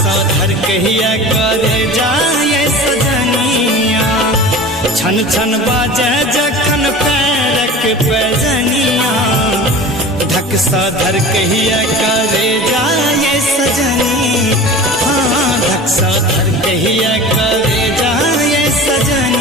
धर कहिया करे जाए सजनिया, छन छन बाजे जखन पैरक पैजनिया, धक सा धर कहिया करे जाए सजनी, हाँ धक सा धर कहिया करे जाए सजनिया।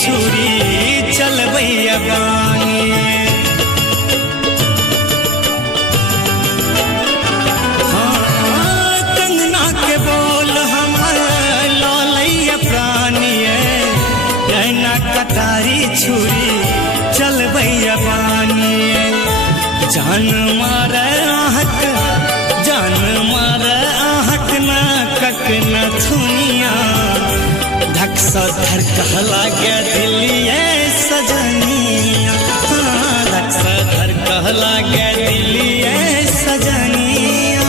छुरी चलबैया बानी, हाँ कंगना के बोल हमर लौलैया प्राणिए, नैना कटारी छुरी चलबैया बानी, जान मारे आहक ना कक न थुनिया, धक सा धर कहला गे दिलिए सजनिया, हाँ धक सा धर कहला गे दिलिए सजनिया,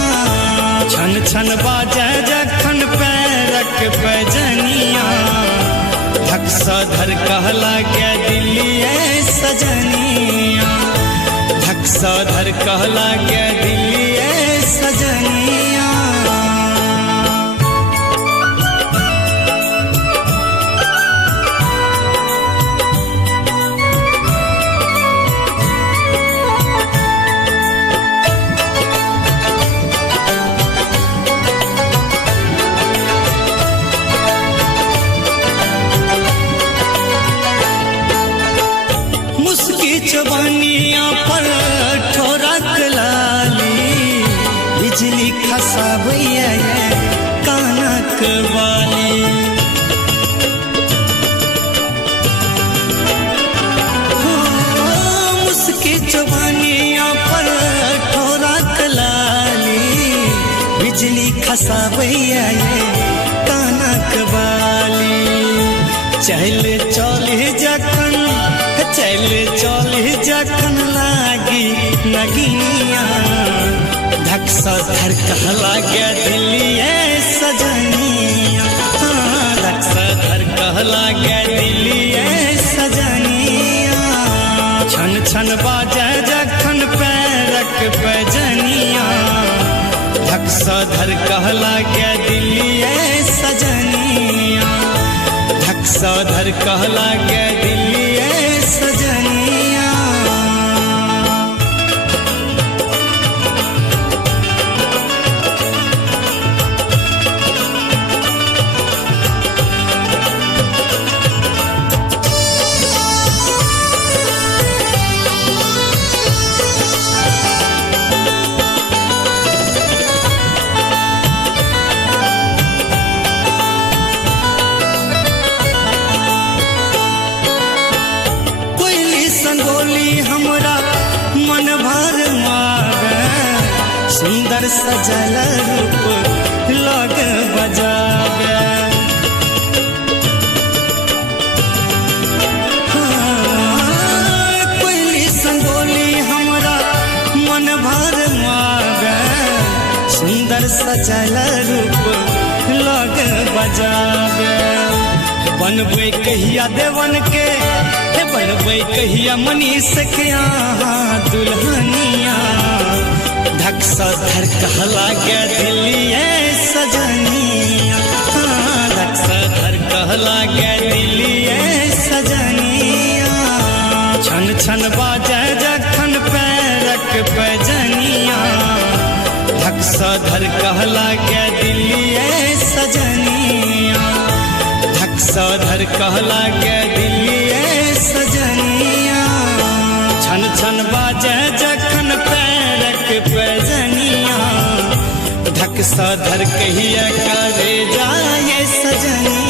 छन छन बाजे जखन पैरक पैजनिया, धक सा धर कहला गे दिलिए सजनिया, धक सा धर कहला गे दिलिए सजनिया। जवानिया पर ठोरक लाली, बिजली खसाबैया कानक वाली, मुस्की जवानिया पर ठोरक लाली, बिजली खसाबैया कानक वाली, चल चल जखन लागी नगिनिया, धक सा धर कहला गे दिलिए सजनिया, हाँ धक सा धर कहला गे दिलिए सजनिया, छन छन बाजे जखन पैरक पैजनिया, धक सा धर कहला गे दिलिए सजनिया, धक सा धर कहला गे दिलिए सजनिया। हमरा मन भर मावे, सुंदर सजल रूप लग बजावे, हाँ कोयली संगोली हमरा मन भर मावे, सुंदर सजल रूप लग बजावे, बनबै कहिया देवन के, बनबै कहिया मनीष के यहाँ दुल्हनिया, धक सा धर कहला गे दिलिए सजनिया, हाँ धक सा धर कहला गे दिलिए सजनिया, छन छन बाजे जखन पैरक पैजनिया, धक सा धर कहला गे दिलिए सजनिया, धक सा धर कहला गे दिलिए सजनिया, छन छन बाजे जखन पैरक पैजनिया, धक सा धर कहिया करे जाए सजनिया।